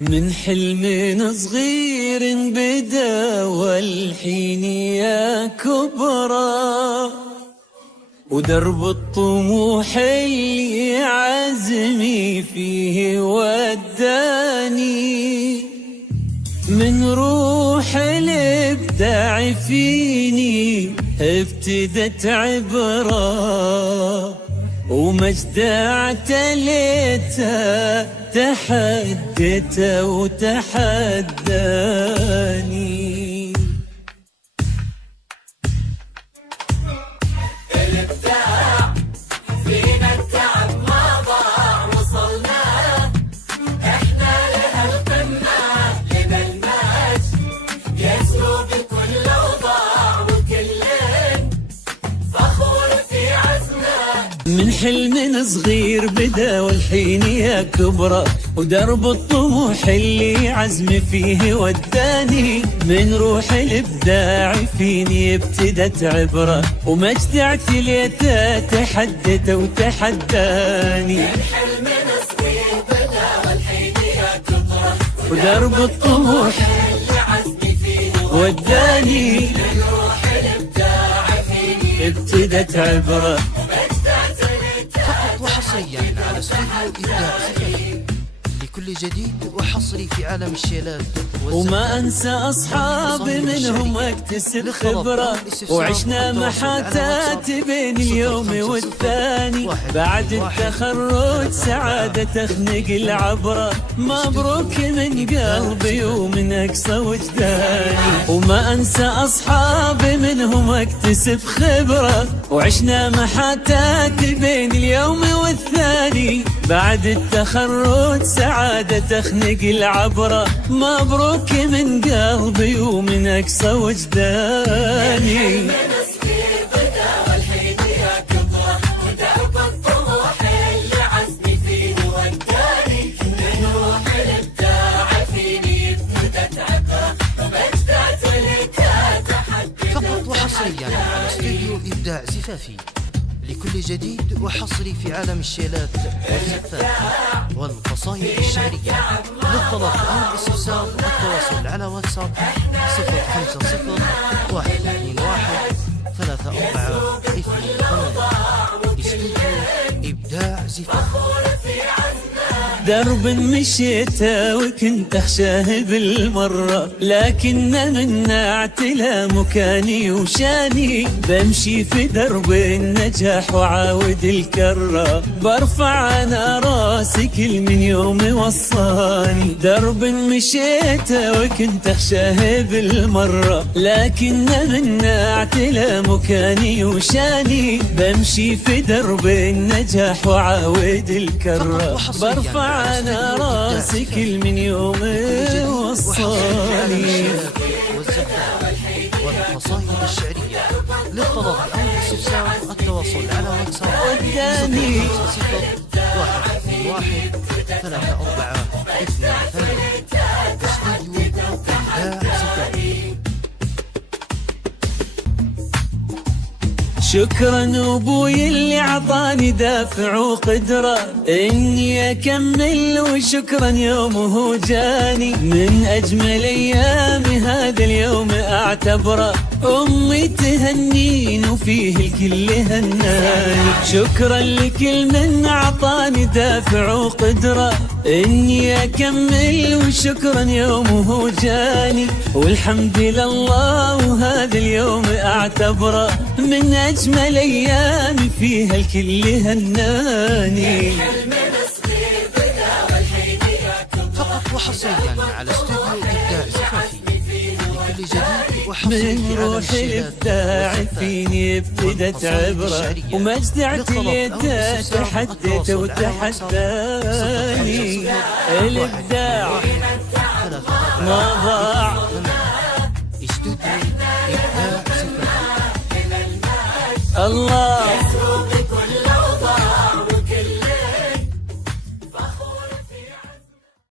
من حلم صغير بدا والحين يا كبرى، ودرب الطموح اللي عزمي فيه وداني، من روح الإبداع فيني ابتدت عبرة، ومجد اعتليته تحدته وتحداني. الابداع فينا التعب ما ضاع، وصلنا احنا لهالقمة لنا المجد يسلو بكل اوضاع، وكل فخور في عزمه. من حلم صغير بدا والحين يا كبرى، ودرب الطموح اللي عزمي فيه وداني، من روح الابداع فيني ابتدت عبره، ومجد اعتليته تحدته وتحداني. من حلم صغير بدا والحين يا كبرى، ودرب الطموح اللي عزمي فيه وداني، من روح الابداع فيني ابتدت عبره. فقط وحصريا على استوديو إبداع زفافي لكل جديد وحصري في عالم الشيلات وما انسى اصحابي منهم اكتسب خبره، وعشنا محاتات بين اليوم والثاني، بعد التخرج سعاده تخنق العبره، مبروك من قلبي ومن اقصى وجداني. وما انسى اصحابي منهم اكتسب خبره، وعشنا محاتات بين اليوم والثاني، بعد التخرج سعاده تخنق العبره، مبروك من قلبي ومن اقصى وجداني. من صغير بدا والحين يا كبرى، ودرب الطموح اللي عزمي فيه وداني، من روح الابداع فيني ابتدت عبره، ومجد اعتليته تحدته. فقط وحصريا على استوديو إبداع زفافي لكل جديد وحصري في عالم الشيلات والزفاف والقصائد الشعرية. للطلب أو الاستفسار والتواصل على واتساب 050 121 3428. استوديو إبداع زفافي. درب مشيته وكنت اخشاه بالمرة، لكن منا اعتلى مكاني وشاني، بمشي في درب النجاح وعاود الكرة، برفع انا راسي كل من يوم وصاني. درب مشيته وكنت اخشاه بالمرة، لكن منا اعتلى مكاني وشاني، بمشي في درب النجاح وعاود الكرة، برفع أنا راسي كل من يوم وصاني. والقصائد الشعرية. للطلب أو الاستفسار التواصل على واتساب وداني 051 3428. استوديو إبداع زفافي. شكرا ابوي اللي عطاني دافع وقدره اني اكمل، وشكرا يومه جاني، من اجمل ايامي هذا اليوم اعتبره، امي تهنين وفيه الكل هناني. شكرا لكل من اعطاني دافع وقدره اني اكمل، وشكرا يومه جاني، والحمد لله وهذا اليوم اعتبره، من اجمل ايامي فيها الكل هناني. فقط وحصريا على استوديو إبداع زفافي لكل جديد وحصري من في عالم روح الشيلات الابداع فيني ابتدت عبره، ومجد اعتليته تحدته وتحداني. الابداع ما ضاع.